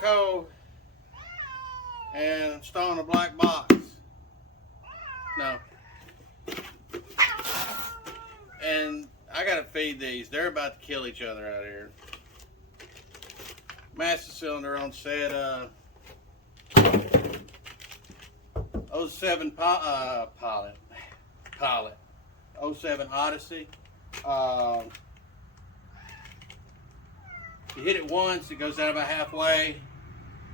cold and installing a black box. No. And I gotta feed these. They're about to kill each other out here. Master cylinder on set 07 pilot 07 Odyssey. You hit it once, it goes down about halfway.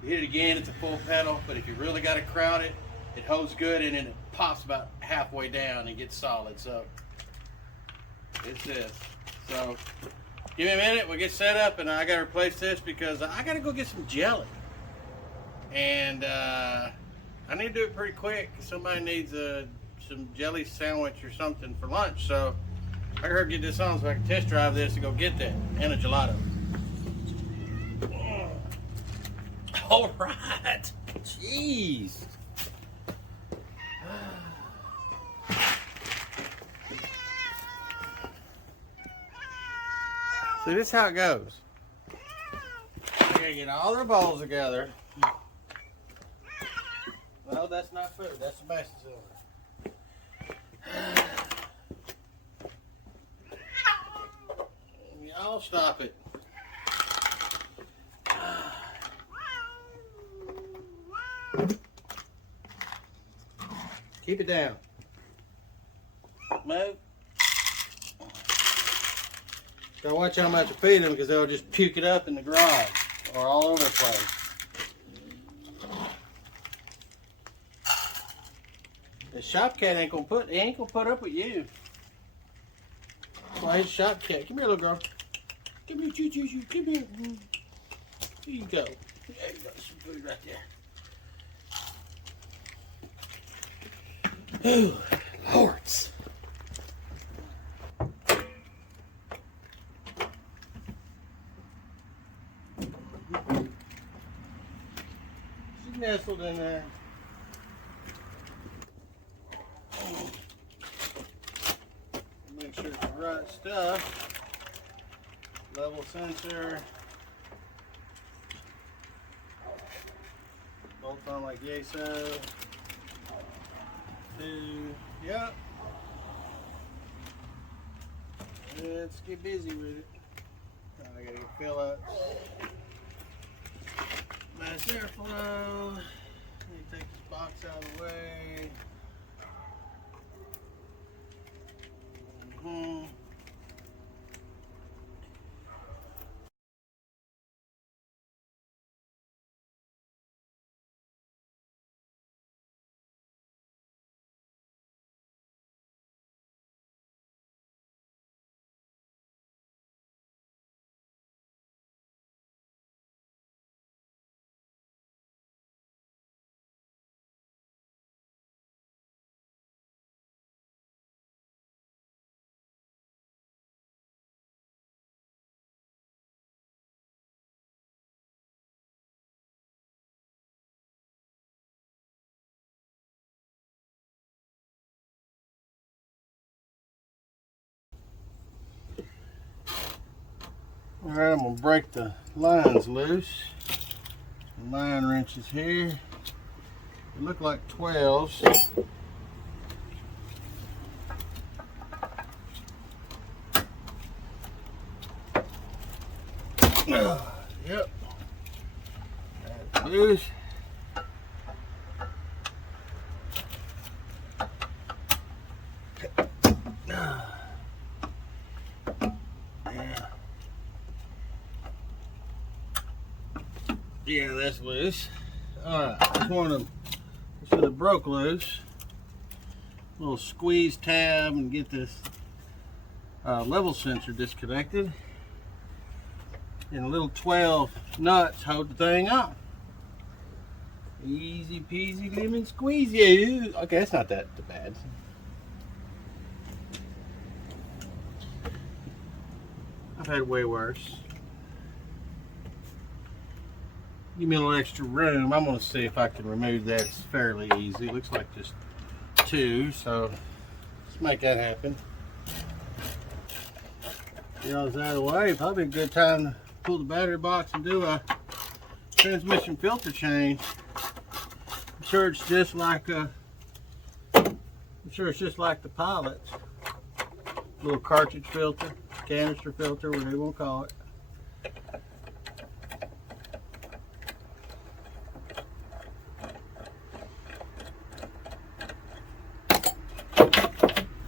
You hit it again, it's a full pedal. But if you really got to crowd it, it holds good and then it pops about halfway down and gets solid. So it's this. So give me a minute, we'll get set up, and I got to replace this because I got to go get some jelly. And I need to do it pretty quick. Somebody needs some jelly sandwich or something for lunch. So I gotta get this on so I can test drive this and go get that, and a gelato. All right, jeez. So this is how it goes. I gotta get all their bowls together. No, that's not food. That's the master cylinder. Y'all stop it. Keep it down. Move. Gotta watch how much I feed them because they'll just puke it up in the garage or all over the place. The shop cat ain't gonna put up with you. Why, he's a shop cat. Come here, little girl. Come here, choo choo choo. Come here. Here you go. There you go. Some food right there. Oh, lords. She's nestled in there. Make sure it's the right stuff. Level sensor. Bolt on like so. Yep. Let's get busy with it. I gotta get fill up. Mass airflow. Need to take this box out of the way. All right, I'm gonna break the lines loose. The line wrenches here. They look like 12s. Yep. That's loose. Yeah, that's loose. Alright, this one of them should have broke loose. A little squeeze tab and get this level sensor disconnected. And a little 12 nuts hold the thing up. Easy peasy lemon squeezy. Okay, it's not that bad. I've had way worse. Give me a little extra room. I'm going to see if I can remove that. It's fairly easy. It looks like just 2, so let's make that happen. Get all this out of the way. Probably a good time to pull the battery box and do a transmission filter change. I'm sure it's just like the pilots. Little cartridge filter, canister filter, whatever you want to call it.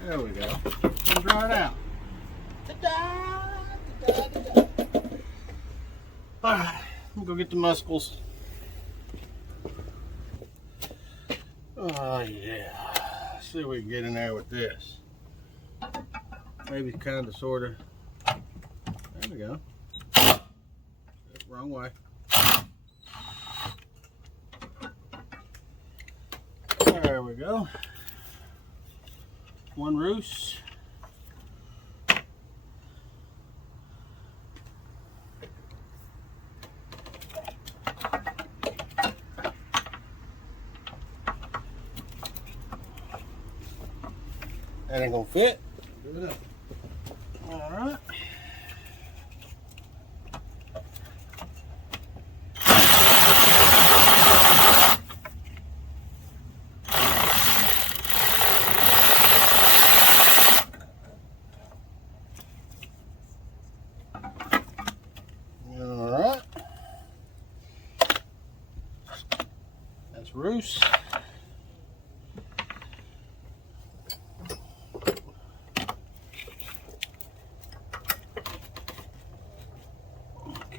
There we go. And draw it out. Alright, I'm gonna go get the muscles. Oh yeah. Let's see if we can get in there with this. Maybe kind of, sort of. There we go. Wrong way. There we go. One roost. That ain't gonna fit. Do it up. All right. All right. That's roost.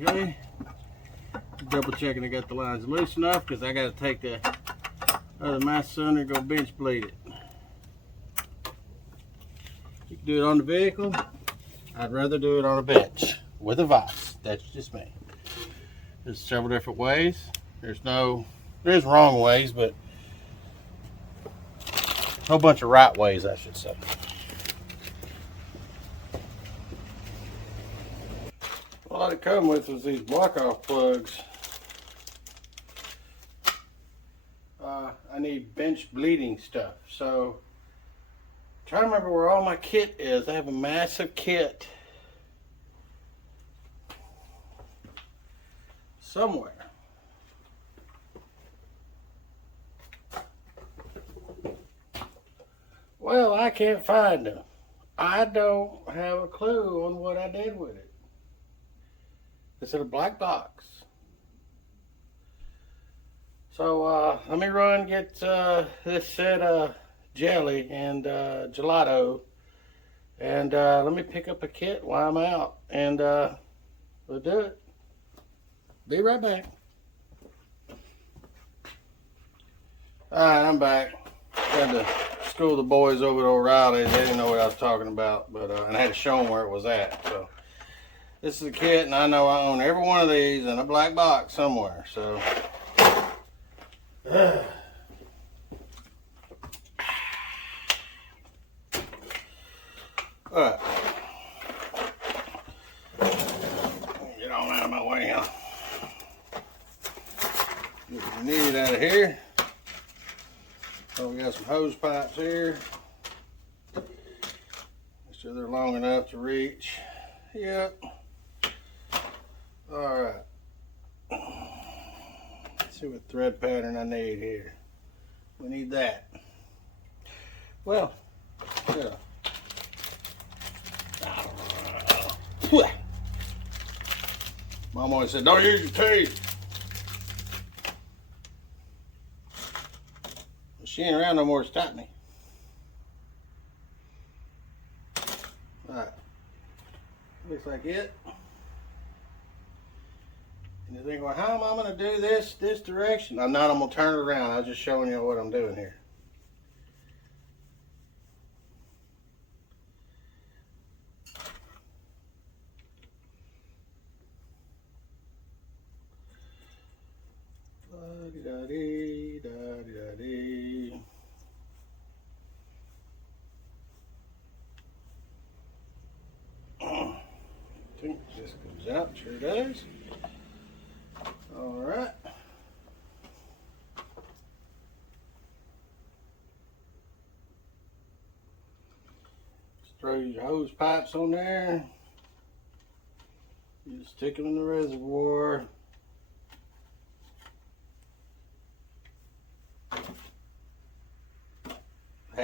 Okay, double checking I got the lines loose enough because I got to take the other mass cylinder and go bench bleed it. You can do it on the vehicle. I'd rather do it on a bench with a vise. That's just me. There's several different ways. There's wrong ways, but a whole bunch of right ways, I should say. What it come with was these block-off plugs. I need bench bleeding stuff. So, trying to remember where all my kit is. I have a massive kit somewhere. Well, I can't find them. I don't have a clue on what I did with it. It's in a black box. So let me run get this set of jelly and gelato, and let me pick up a kit while I'm out, and we'll do it. Be right back. Alright, I'm back. Had to school the boys over at O'Reilly. They didn't know what I was talking about, but and I had to show them where it was at. So this is a kit, and I know I own every one of these in a black box somewhere. So, all right, get on out of my way, huh? Get what we need out of here. So we got some hose pipes here. Make sure they're long enough to reach. Yep. All right. Let's see what thread pattern I need here. We need that. Well, yeah. Mom always said, don't use your teeth. Well, she ain't around no more to stop me. All right. Looks like it. And you think, well, how am I going to do this direction? I'm not. I'm going to turn it around. I'm just showing you what I'm doing here. Da-dee-da-dee. I think this comes out. Sure does. All right. Just throw your hose pipes on there. You just stick them in the reservoir.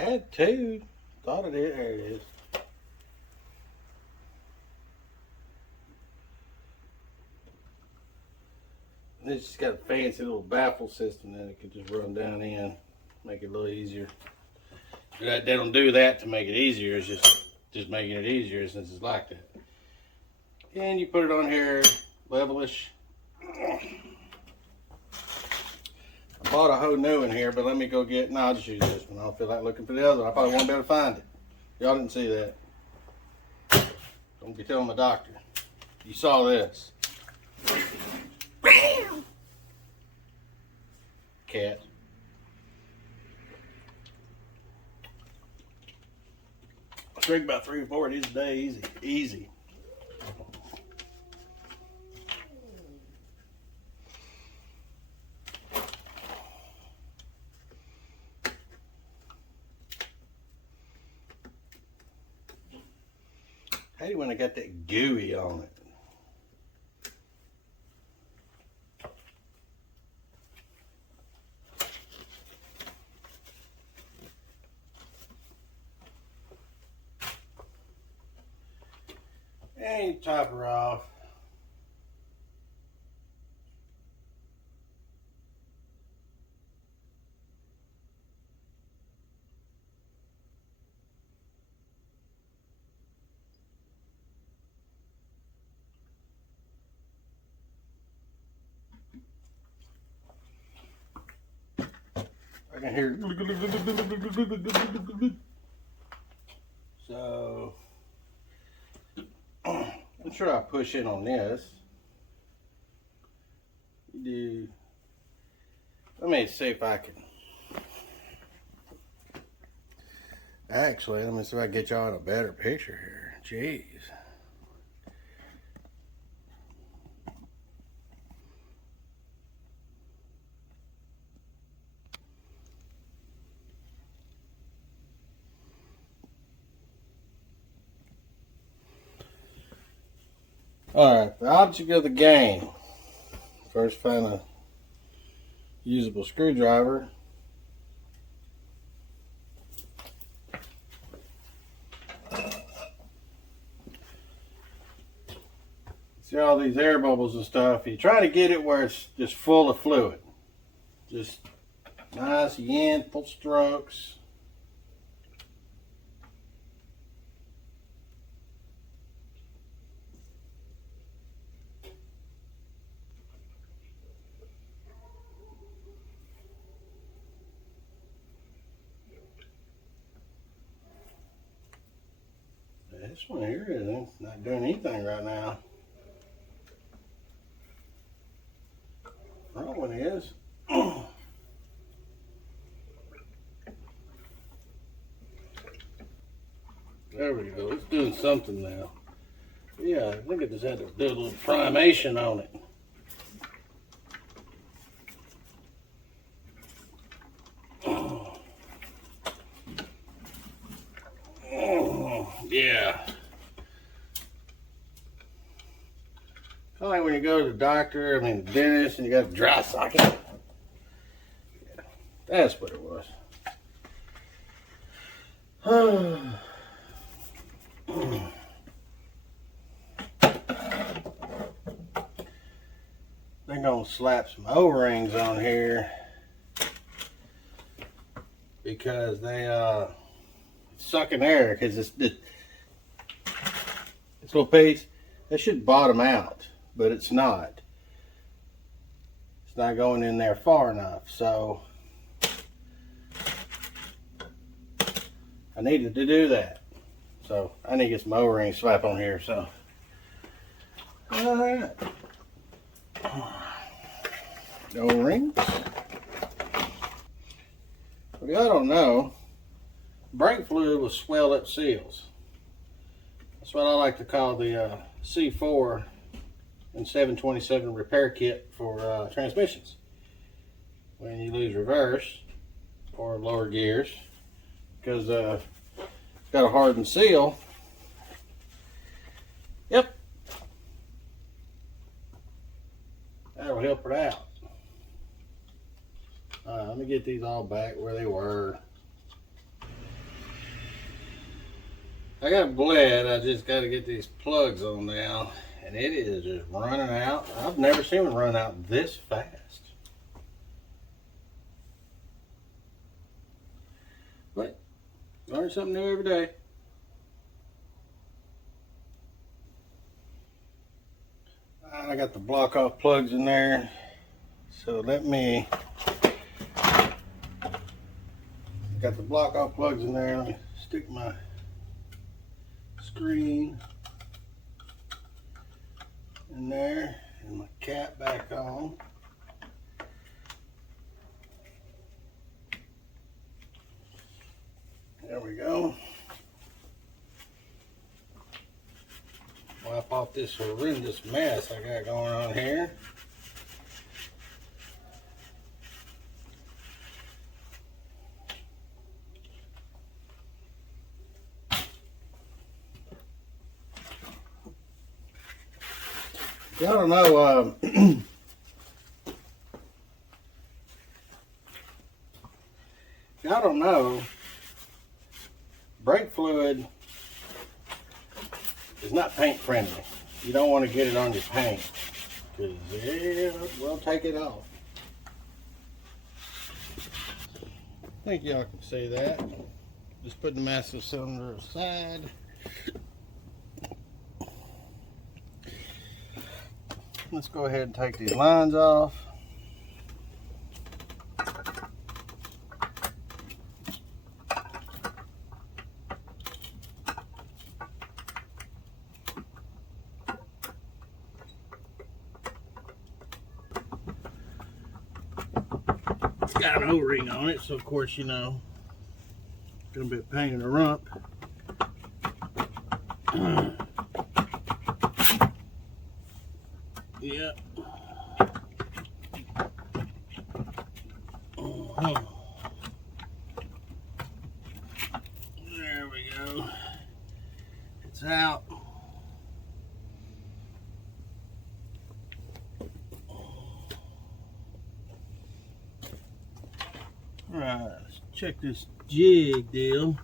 had two. Thought it did. There it is. It's just got a fancy little baffle system that it can just run down in, make it a little easier. They don't do that to make it easier. It's just making it easier since it's like that. And you put it on here, levelish. I bought a whole new one here, but let me go get. No, I'll just use this one. I don't feel like looking for the other one. I probably won't be able to find it. Y'all didn't see that. Don't be telling my doctor. You saw this. Cat. I drink about 3 or 4 of these a day, easy. I hate when I got that gooey on it. And you top her off. I can hear. So I'm sure I'll push in on this. You do. Let me see if I can. Actually, let me see if I can get y'all in a better picture here. Jeez. Alright, the object of the game. First find a usable screwdriver. See all these air bubbles and stuff. You try to get it where it's just full of fluid. Just nice yin, full strokes. This one here isn't not doing anything right now. That one is. There we go. It's doing something now. Yeah, I think I just had to do a little primation on it. Yeah. Kind of like when you go to the doctor, the dentist, and you got a dry socket. Yeah, that's what it was. They're gonna slap some O-rings on here because they sucking air, because this little piece, that should bottom out, but it's not. It's not going in there far enough, so I needed to do that. So I need to get some O-ring slap on here. So all right, O-rings. Well, y'all don't know, brake fluid will swell up seals. That's what I like to call the C4 and 727 repair kit for transmissions. When you lose reverse or lower gears, because it's got a hardened seal. Yep, that'll help it out. Let me get these all back where they were. I got bled. I just got to get these plugs on now, and it is just running out. I've never seen it run out this fast. But learn something new every day. I got the block off plugs in there, so let me. Got the block off plugs in there. Let me stick my screen in there and my cap back on. There we go. Wipe off this horrendous mess I got going on here. Y'all don't know, y'all don't know, brake fluid is not paint friendly. You don't want to get it on your paint because it will take it off. I think y'all can see that. Just put the master cylinder aside. Let's go ahead and take these lines off. It's got an O-ring on it, so of course, you know, it's gonna be a pain in the rump. Yep. There we go. It's out. Alright, let's check this jig deal.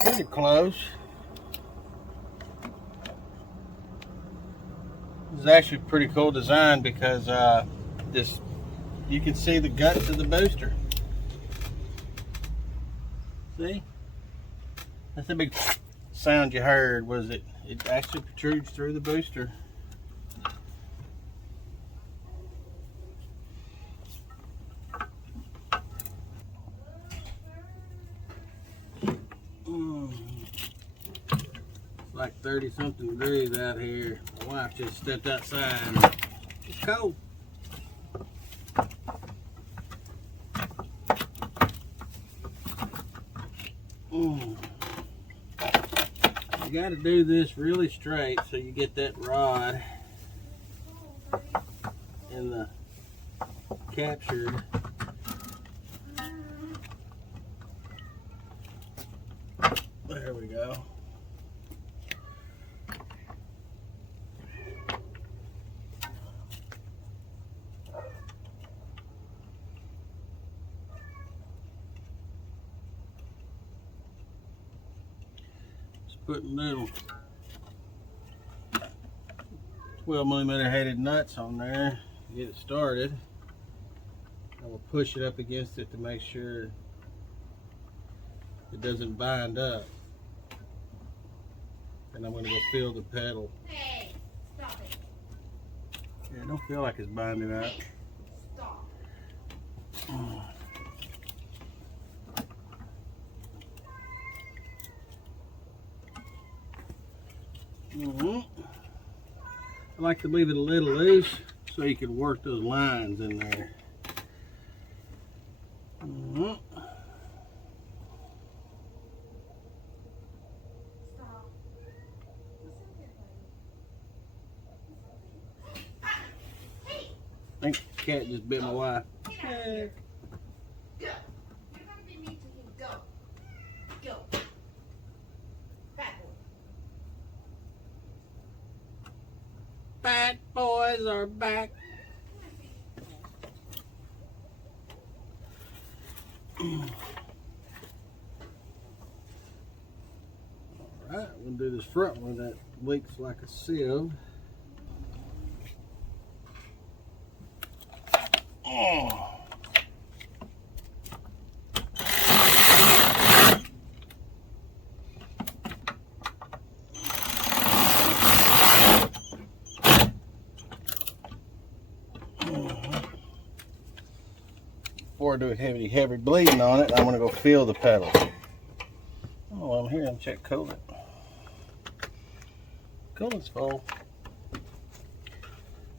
Pretty close. This is actually a pretty cool design because this, you can see the guts of the booster. See? That's the big sound you heard, was it actually protrudes through the booster. Like 30 something degrees out here. My wife just stepped outside. It's cold. You got to do this really straight so you get that rod in the captured. There we go. Putting little 12mm headed nuts on there to get it started. I will push it up against it to make sure it doesn't bind up. And I'm going to go feel the pedal. Hey, stop it. Yeah, it don't feel like it's binding up. Stop. I like to leave it a little loose so you can work those lines in there. Stop. Hey. I think the cat just bit my wife. Get out of here. Go. You're gonna be mean to him. Go. Go. boys are back. Alright, we're gonna do this front one that leaks like a sieve. Oh. Before I do heavy bleeding on it, I'm gonna go feel the pedal. Oh, while I'm here, I'm check coolant. Coolant's full.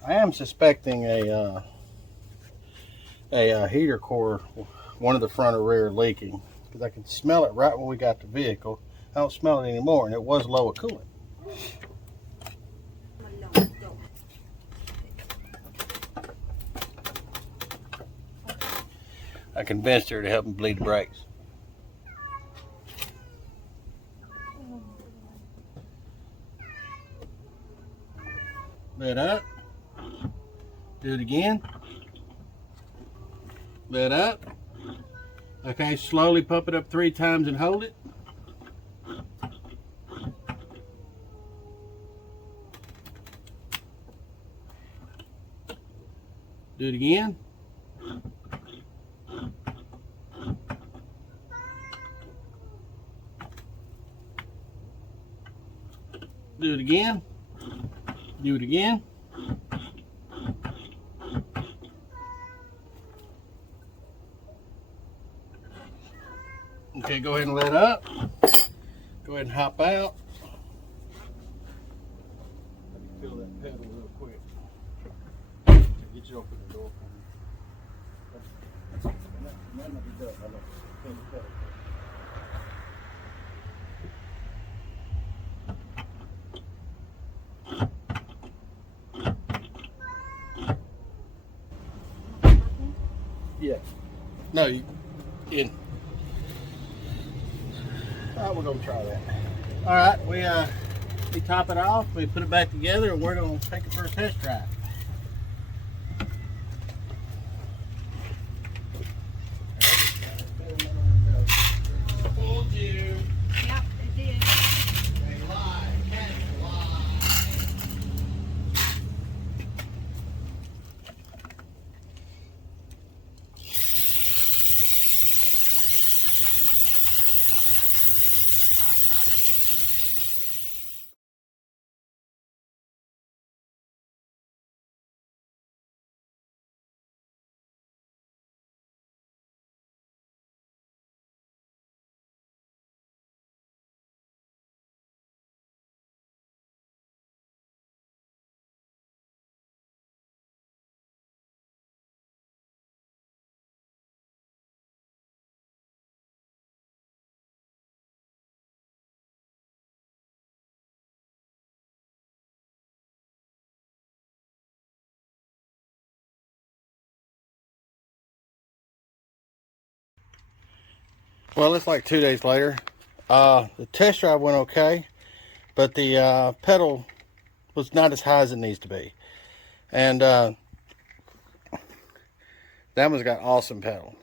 I am suspecting a heater core, one of the front or rear leaking, because I can smell it right when we got the vehicle. I don't smell it anymore, and it was low of coolant. I convinced her to help me bleed the brakes. Let up. Do it again. Let up. Okay, slowly pump it up 3 times and hold it. Do it again. Do it again. Do it again. Okay, go ahead and let up. Go ahead and hop out. Let me feel that pedal real quick. Get you open the door for me. That might be done. I know. Feel the pedal. Yeah. No, you in. All right, we're gonna try that. All right, we top it off, we put it back together, and we're gonna take it for a test drive. Told you. Yep, it did. They lie. Cats lie. Well, it's like 2 days later. The test drive went okay, but the pedal was not as high as it needs to be. And that one's got awesome pedal.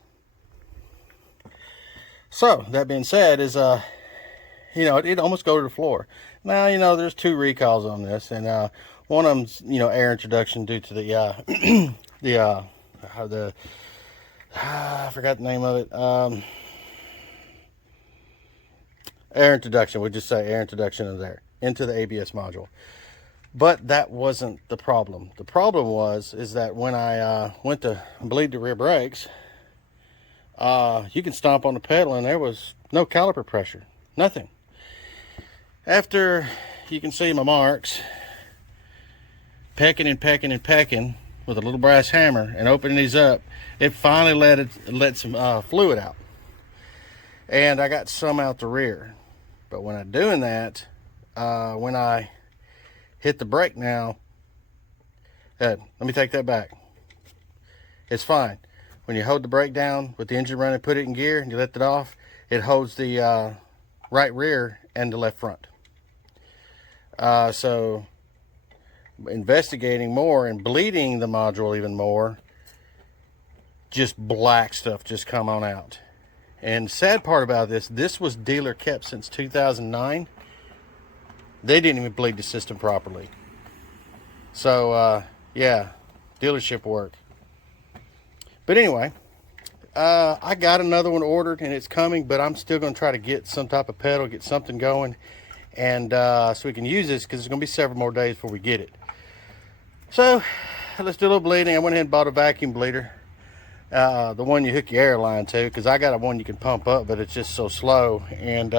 So, that being said, is you know, it almost go to the floor. Now, you know, there's 2 recalls on this, and one of them's, you know, air introduction due to the I forgot the name of it. Air introduction, we'll just say air introduction of there into the ABS module. But that wasn't the problem. The problem is that when I went to bleed the rear brakes, you can stomp on the pedal and there was no caliper pressure, nothing. After, you can see my marks, pecking and pecking and pecking with a little brass hammer and opening these up, it finally let some fluid out. And I got some out the rear. But when I'm doing that, when I hit the brake now, let me take that back. It's fine. When you hold the brake down with the engine running, put it in gear, and you let it off, it holds the right rear and the left front. So investigating more and bleeding the module even more, just black stuff just come on out. And sad part about this was dealer kept since 2009. They didn't even bleed the system properly. So yeah, dealership work. But anyway, I got another one ordered and it's coming, but I'm still going to try to get some type of pedal, get something going, and so we can use this, because it's going to be several more days before we get it. So let's do a little bleeding. I went ahead and bought a vacuum bleeder, the one you hook your air line to, because I got a one you can pump up, but it's just so slow, and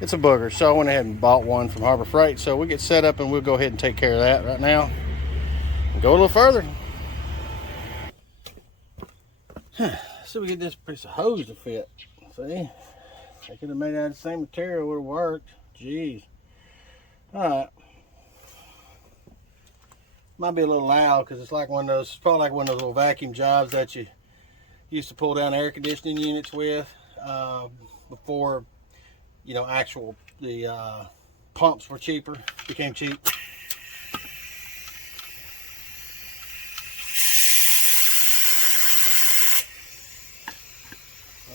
it's a booger. So I went ahead and bought one from Harbor Freight. So we'll get set up and we'll go ahead and take care of that right now and go a little further. So we get this piece of hose to fit. See, I could have made it out of the same material, would have worked. Jeez. All right. Might be a little loud because it's like one of those, it's probably like one of those little vacuum jobs that you used to pull down air conditioning units with before, you know, the pumps were cheaper, became cheap.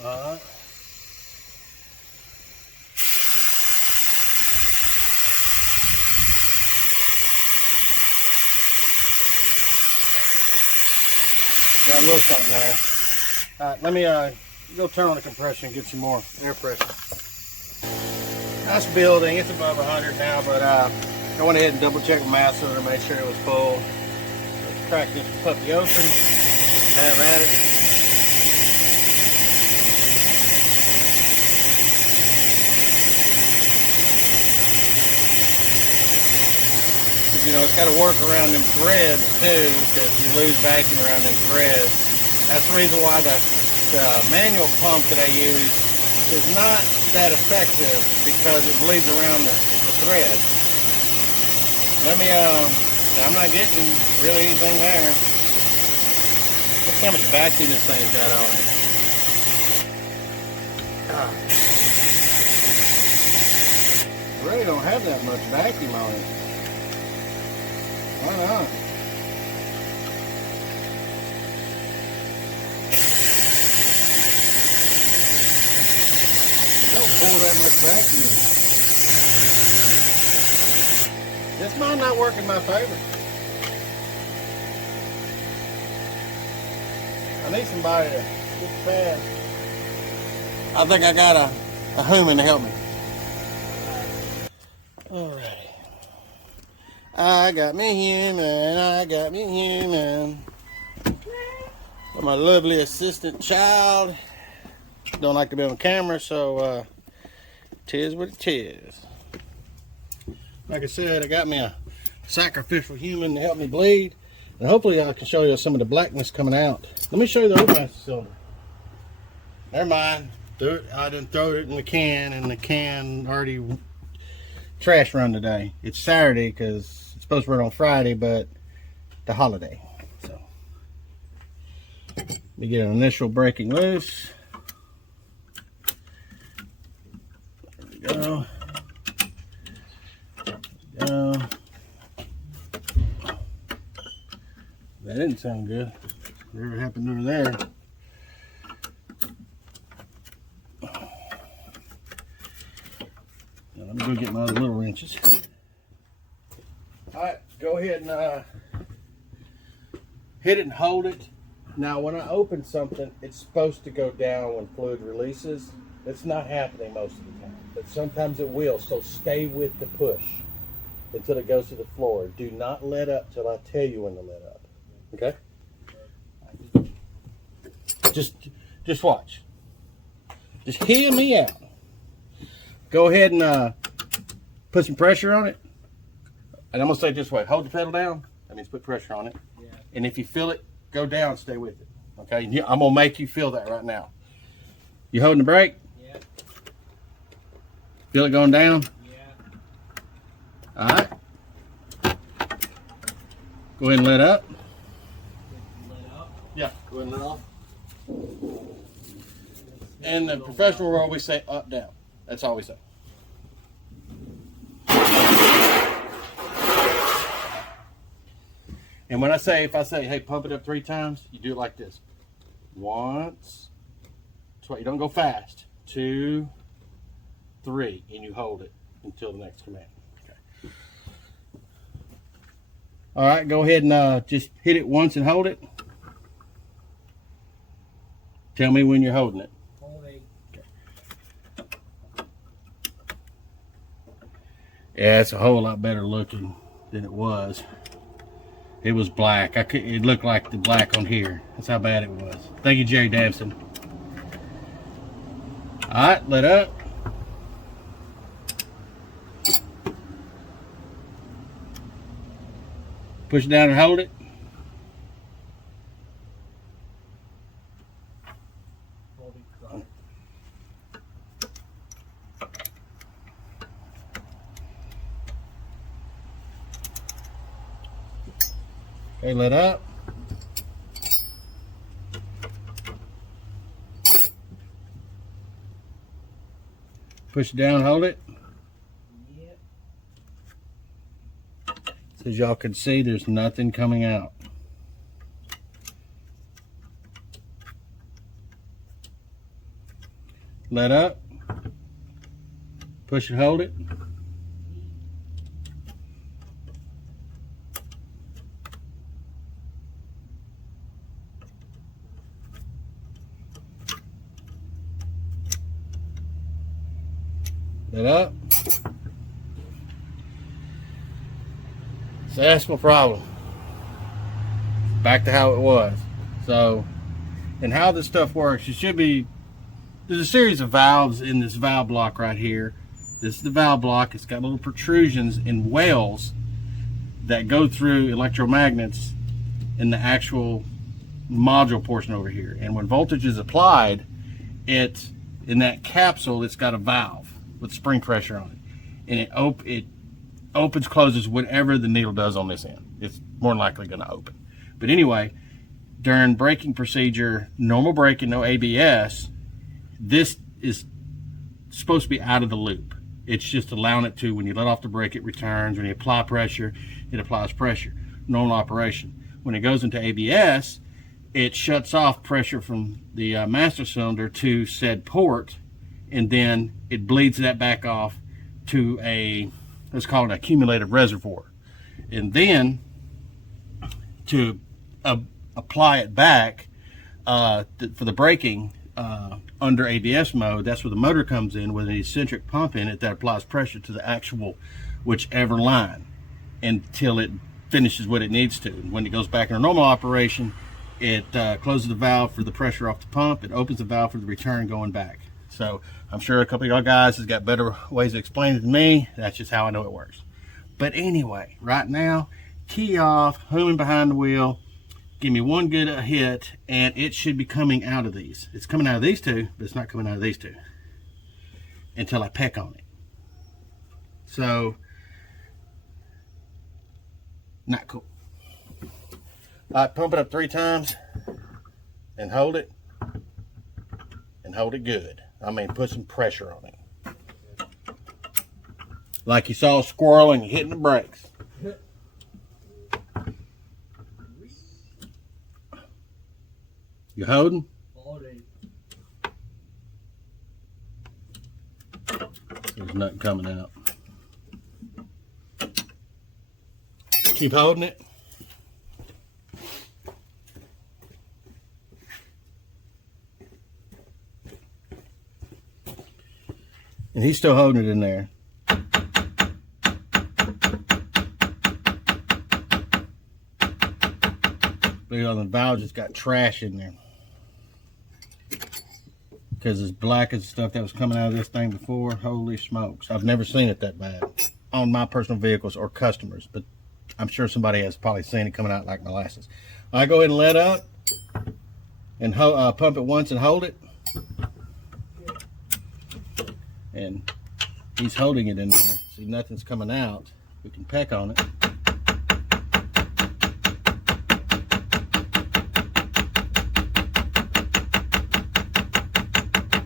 Alright. Got a little something there. Alright, let me go turn on the compression and get some more air pressure. Nice building, it's above 100 now, but I went ahead and double checked the master to make sure it was full. Let's crack this puppy open, have at it. You know, it's got to work around them threads too, because you lose vacuum around them threads. That's the reason why the manual pump that I use is not that effective, because it bleeds around the threads. Let me, I'm not getting really anything there. Let's see how much vacuum this thing's got on it. I really don't have that much vacuum on it. Why not? Don't pull that much vacuum. This might not work in my favor. I need somebody to get fast. I think I got a human to help me. Alrighty. I got me human, I got me human. My lovely assistant child. Don't like to be on camera, so tis what it is. Like I said, I got me a sacrificial human to help me bleed. And hopefully I can show you some of the blackness coming out. Let me show you the old master cylinder. Never mind. I done throw it in the can, and the can already trash run today. It's Saturday because it's supposed to run on Friday, but the holiday. So let me get an initial breaking loose. There we go. There we go. That didn't sound good. Whatever happened over there. Now, let me go get my other little wrenches. Alright, go ahead and hit it and hold it. Now when I open something, it's supposed to go down when fluid releases. It's not happening most of the time, but sometimes it will, so stay with the push until it goes to the floor. Do not let up till I tell you when to let up. Okay? Just watch. Just hear me out. Go ahead and put some pressure on it. And I'm gonna say it this way: hold the pedal down. That means put pressure on it. Yeah. And if you feel it go down, stay with it. Okay? I'm gonna make you feel that right now. You holding the brake? Yeah. Feel it going down? Yeah. All right. Go ahead and let up. Let up? Yeah. Go ahead and let off. In the professional world, we say up, down. That's all we say. And when I say, if I say, hey, pump it up 3 times, you do it like this. Once, twice. You don't go fast. 2, 3, and you hold it until the next command. Okay. All right, go ahead and just hit it once and hold it. Tell me when you're holding it. Holding. Okay. Yeah, it's a whole lot better looking than it was. It was black. It looked like the black on here. That's how bad it was. Thank you, Jerry Damson. All right, let up. Push it down and hold it. Holding. Okay, let up. Push it down, hold it. Yep. So as y'all can see, there's nothing coming out. Let up. Push it, hold it. Let up. So that's my problem. Back to how it was. So, and how this stuff works, it should be, there's a series of valves in this valve block right here. This is the valve block. It's got little protrusions and wells that go through electromagnets in the actual module portion over here. And when voltage is applied, it's in that capsule, it's got a valve with spring pressure on it, and it opens, closes whatever the needle does on this end. It's more than likely going to open. But anyway, during braking procedure, normal braking, no ABS, this is supposed to be out of the loop. It's just allowing it to, when you let off the brake, it returns. When you apply pressure, it applies pressure. Normal operation. When it goes into ABS, it shuts off pressure from the master cylinder to said port, and then it bleeds that back off to a, let's call it an accumulative reservoir. And then to apply it back for the braking under ABS mode, that's where the motor comes in with an eccentric pump in it that applies pressure to the actual whichever line until it finishes what it needs to. And when it goes back in a normal operation, it closes the valve for the pressure off the pump. It opens the valve for the return going back. So I'm sure a couple of y'all guys has got better ways to explain it than me. That's just how I know it works. But anyway, right now, key off, homing behind the wheel. Give me one good hit, and it should be coming out of these. It's coming out of these two, but it's not coming out of these two until I peck on it. So, not cool. All right, pump it up 3 times and hold it, and hold it good. I mean, put some pressure on it. Like you saw a squirrel and you're hitting the brakes. You holding? Holding. There's nothing coming out. Keep holding it. And he's still holding it in there. Look at all the valves, just got trash in there. Because as black as the stuff that was coming out of this thing before, holy smokes. I've never seen it that bad on my personal vehicles or customers, but I'm sure somebody has probably seen it coming out like molasses. I go ahead and let up and pump it once and hold it. And he's holding it in there. See, nothing's coming out. We can peck on it.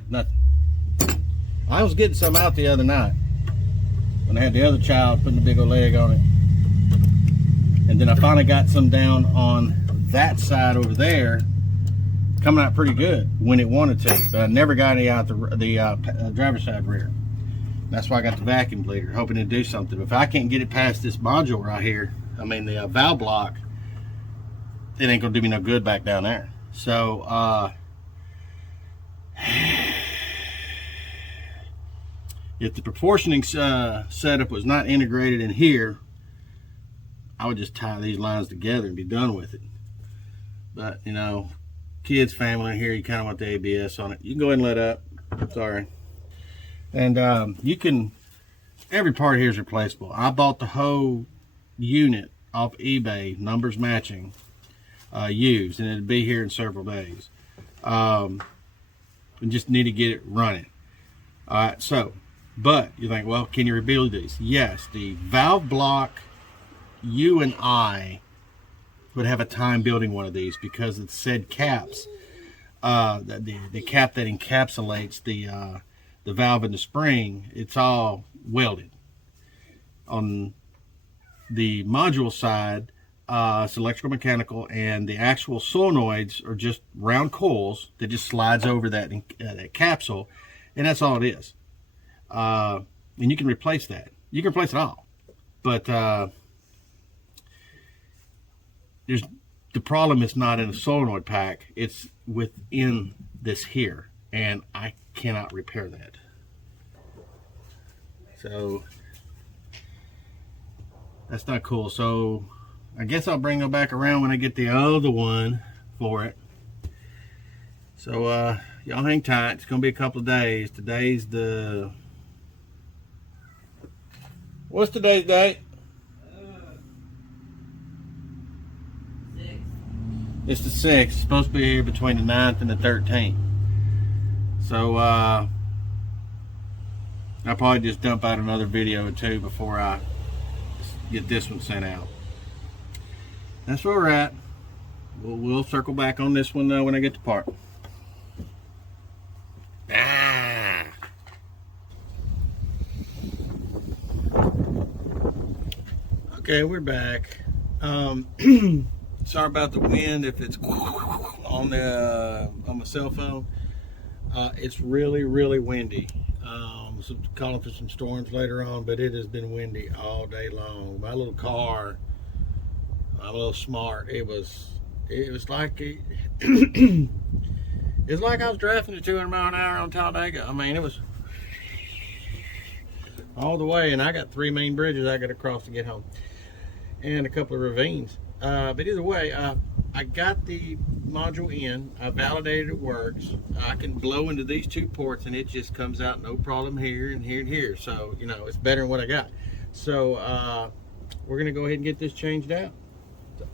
Nothing. I was getting some out the other night when I had the other child putting a big old leg on it. And And then I finally got some down on that side over there, coming out pretty good when it wanted to. But I never got any out the driver's side rear. That's why I got the vacuum bleeder, hoping to do something. If I can't get it past this module right here, I mean the valve block, it ain't gonna do me no good back down there. So if the proportioning setup was not integrated in here, I would just tie these lines together and be done with it. But you know, kids, family here, you kind of want the ABS on it. You can go ahead and let up. Sorry. And you can, every part here is replaceable. I bought the whole unit off eBay, numbers matching, used, and it'll be here in several days. We just need to get it running. All right, so, but you think, well, can you rebuild these? Yes, the valve block, you and I would have a time building one of these because it said caps, the cap that encapsulates the valve and the spring, it's all welded. On the module side, it's electrical mechanical, and the actual solenoids are just round coils that just slides over that capsule, and that's all it is. And you can replace that. You can replace it all, but there's the problem is not in a solenoid pack, it's within this here, and I cannot repair that. So that's not cool. So I guess I'll bring them back around when I get the other one for it. So y'all hang tight. It's gonna be a couple of days. Today's the, what's today's date? 6. It's the 6th. It's supposed to be here between the 9th and the 13th. So I'll probably just dump out another video or two before I get this one sent out. That's where we're at. We'll circle back on this one though when I get the part. Okay, we're back. Sorry about the wind if it's on my cell phone. It's really windy. So calling for some storms later on, but it has been windy all day long. My little car, I'm a little smart. It was like it's like I was drafting at 200 mile an hour on Talladega. I mean, it was all the way, and I got 3 main bridges I got to cross to get home, and a couple of ravines. But either way, I got the module in, I validated it works. I can blow into these 2 ports and it just comes out no problem here and here and here. So, you know, it's better than what I got. So, we're gonna go ahead and get this changed out. So,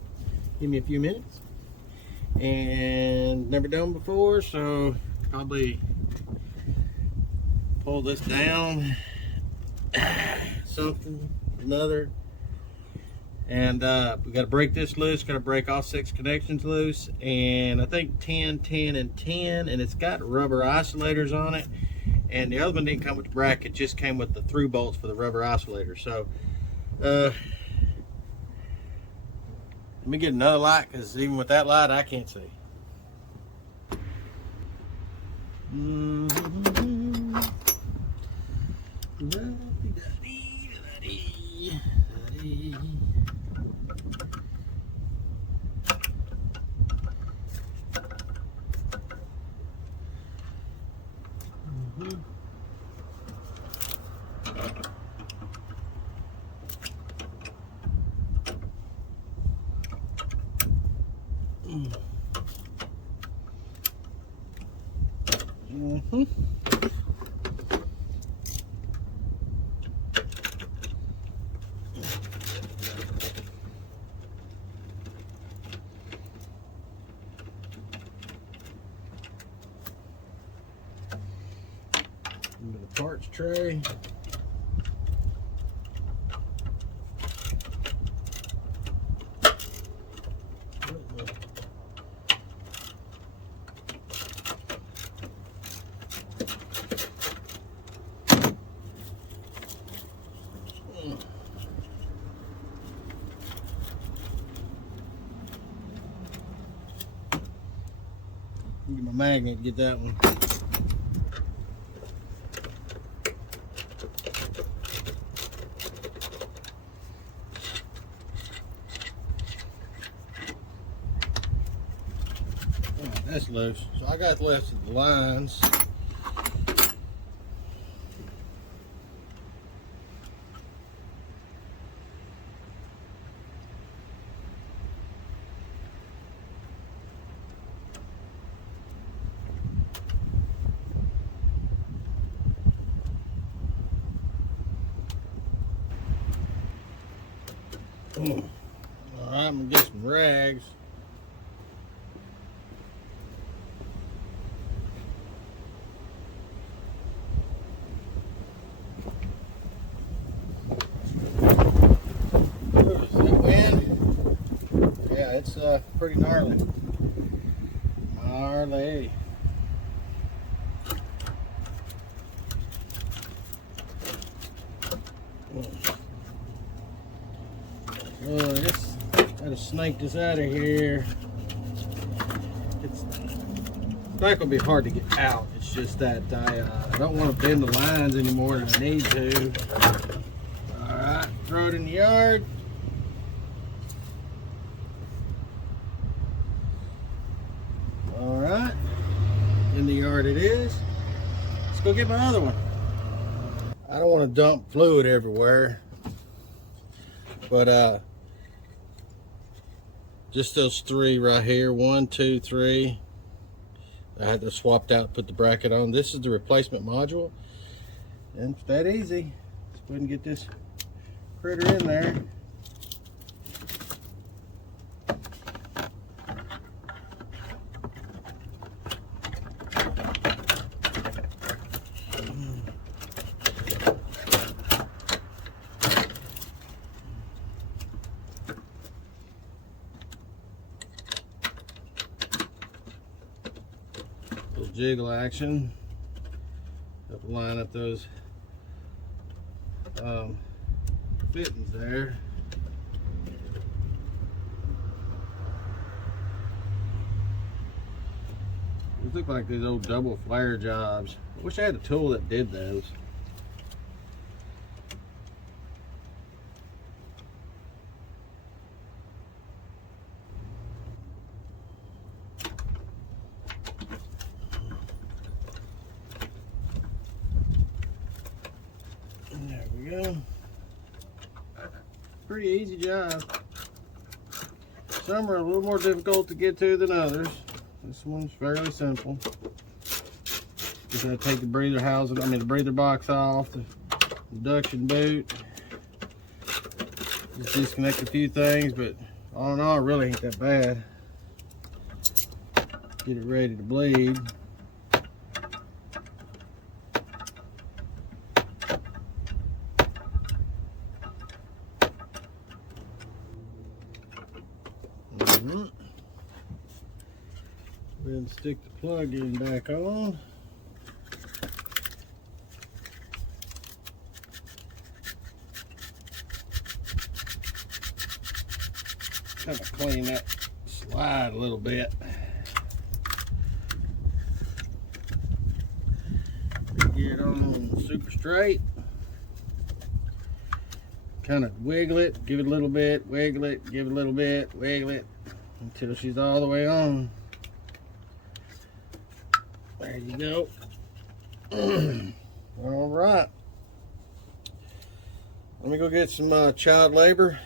give me a few minutes. And never done before, so probably pull this down, something, another. And we got to break this loose, got to break all 6 connections loose, and I think 10, 10, and 10, and it's got rubber isolators on it, and the other one didn't come with the bracket, just came with the through bolts for the rubber isolators. So let me get another light, because even with that light I can't see. Into the parts tray. Get my magnet, get that one. Alright, that's loose. So I got left of the lines. Alright, I'm gonna get some rags. Is that wind? Yeah, it's pretty gnarly. Gnarly. I guess I gotta snake this out of here. It's not gonna be hard to get out. It's just that I don't want to bend the lines any more than I need to. All right, throw it in the yard. All right, in the yard it is. Let's go get my other one. I don't want to dump fluid everywhere, but just those three right here, 1, 2, 3. I had to swap out, put the bracket on. This is the replacement module, and it's that easy. Let's go ahead and get this critter in there. Jiggle action. Have to line up those fittings there. These look like these old double flare jobs. I wish I had a tool that did those. There we go. Pretty easy job. Some are a little more difficult to get to than others. This one's fairly simple. Just gotta take the breather housing, the breather box off, the induction boot. Just disconnect a few things, but all in all, it really ain't that bad. Get it ready to bleed. Then stick the plug in back on. Kind of clean that slide a little bit. Get it on super straight. Kind of wiggle it, give it a little bit, wiggle it, give it a little bit, wiggle it until she's all the way on. There you go. All right. Let me go get some child labor.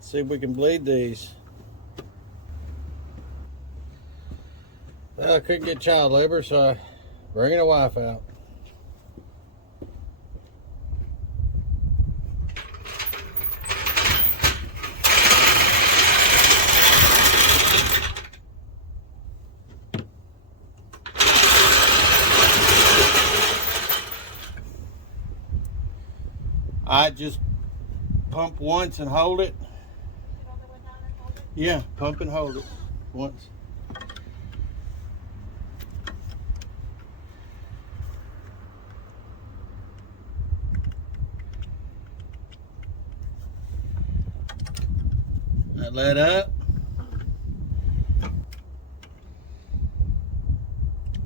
See if we can bleed these. Well, I couldn't get child labor, so I bringing a wife out. I just pump once and hold it. Yeah, pump and hold it once. That let up.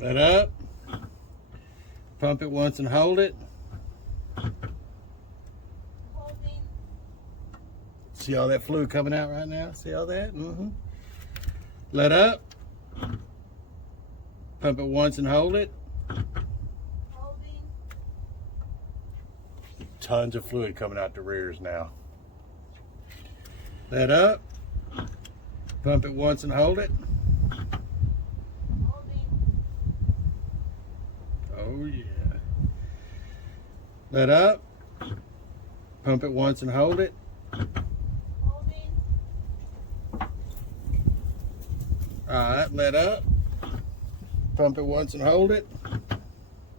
Let up. Pump it once and hold it. Holding. See all that fluid coming out right now? See all that? Mm-hmm. Let up. Pump it once and hold it. Holding. Tons of fluid coming out the rears now. Let up. Pump it once and hold it. Holding. Oh yeah. Let up. Pump it once and hold it. Holding. Alright, let up. Pump it once and hold it.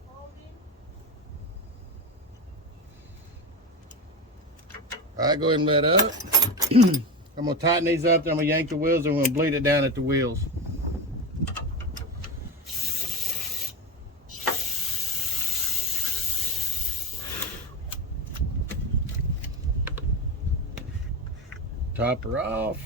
Holding. Alright, go ahead and let up. I'm going to tighten these up, then I'm going to yank the wheels and we're going to bleed it down at the wheels. Top her off.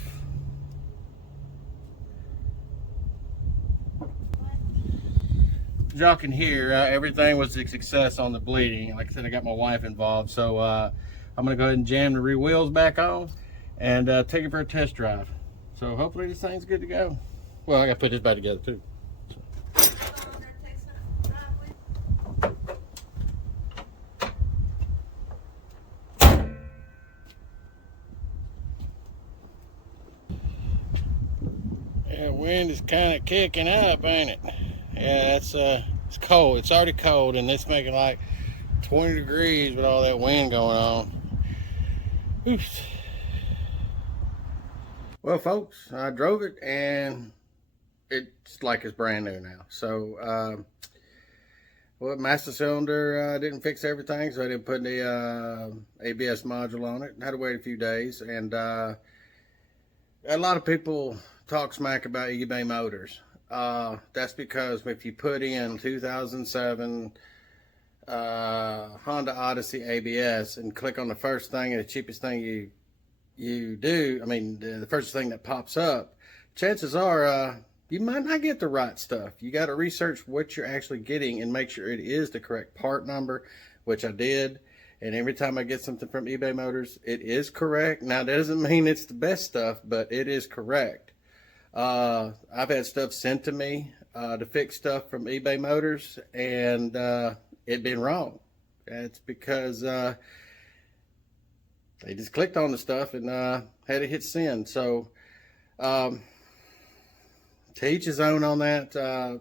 As y'all can hear, everything was a success on the bleeding. Like I said, I got my wife involved, so I'm going to go ahead and jam the rear wheels back on and take it for a test drive. So hopefully this thing's good to go. Well, I got to put this back together too. Yeah, wind is kind of kicking up, ain't it? Yeah, it's cold. It's already cold, and it's making like 20 degrees with all that wind going on. Oops. Well, folks, I drove it, and it's like it's brand new now. So, well, master cylinder didn't fix everything, so I didn't put the ABS module on it. I had to wait a few days, and a lot of people talk smack about eBay motors. That's because if you put in 2007 Honda Odyssey ABS and click on the first thing and the cheapest thing you do, I mean the first thing that pops up, chances are you might not get the right stuff. You got to research what you're actually getting and make sure it is the correct part number, which I did. And every time I get something from eBay Motors, it is correct. Now, that doesn't mean it's the best stuff, but it is correct. I've had stuff sent to me to fix stuff from eBay Motors, and it been wrong. It's because they just clicked on the stuff and had to hit send. So to each his own on that.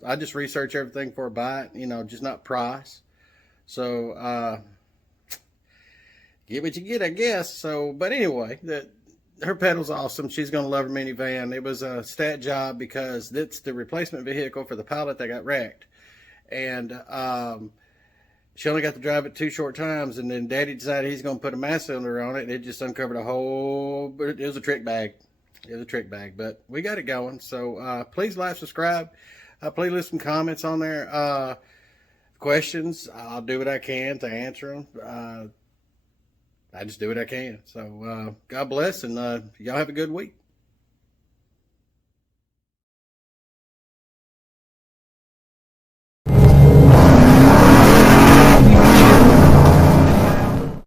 I just research everything for a bite, just not price. So get what you get, I guess. So, but anyway, her pedal's awesome. She's going to love her minivan. It was a stat job because it's the replacement vehicle for the Pilot that got wrecked. And she only got to drive it 2 short times, and then Daddy decided he's going to put a mass cylinder on it, and it just uncovered a whole, but it was a trick bag. It was a trick bag, but we got it going. So please like, subscribe. Please leave some comments on there. Questions, I'll do what I can to answer them. I just do what I can. So God bless, and y'all have a good week.